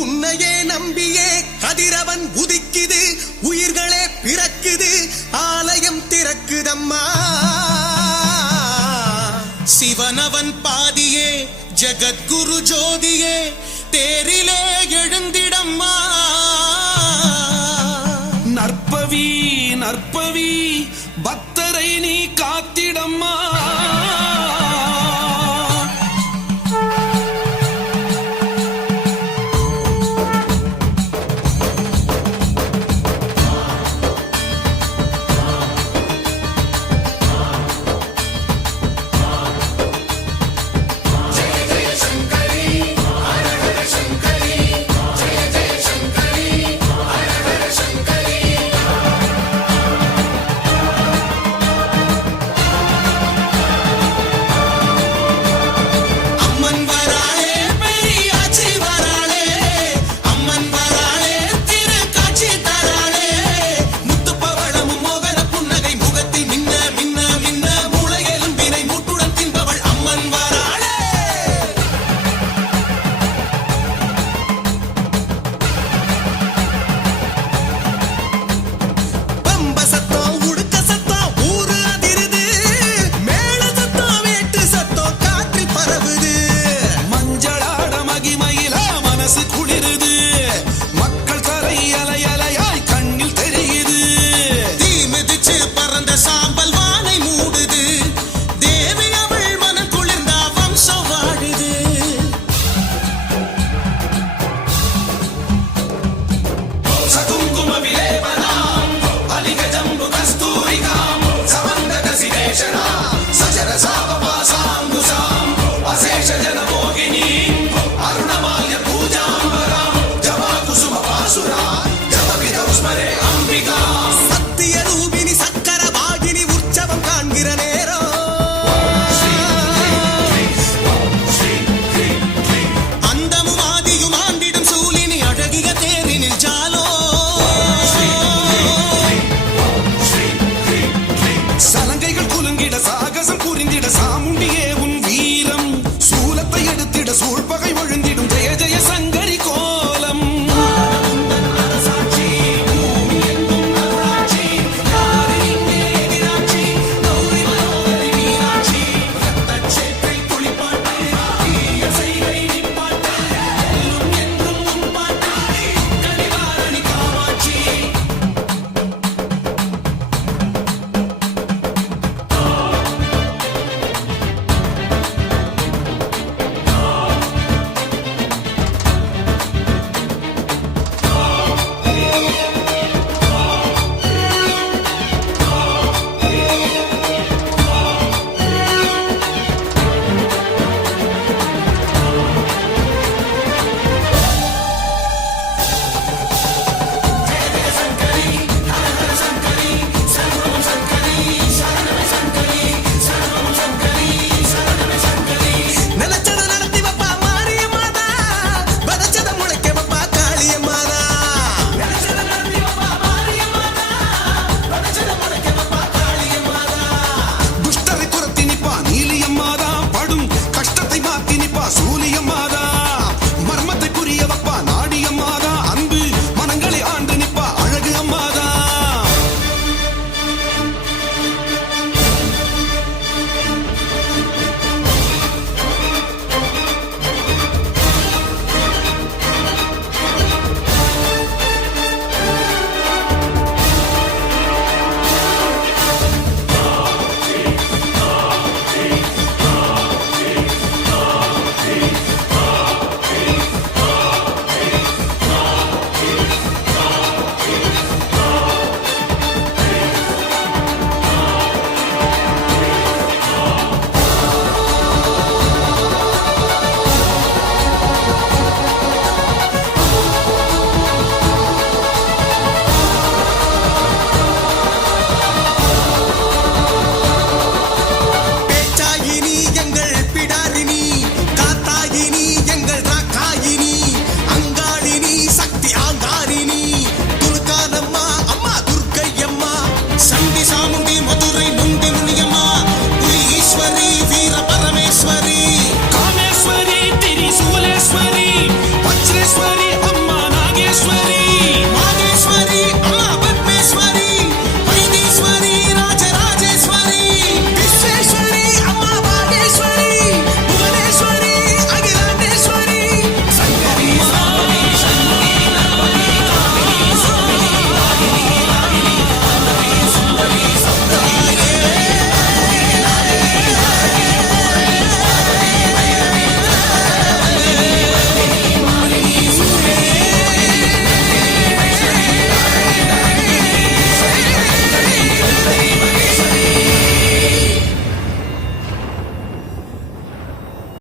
உன்னையே நம்பியே கதிரவன் உதிக்குது உயிர்களே பிறக்குது ஆலயம் திறக்குதம்மா. சிவனவன் பாதியே ஜகத்குரு ஜோதியே தேரிலே எழுந்திடம்மா. நற்பவி நற்பவி பக்தரை நீ காத்திடம்மா.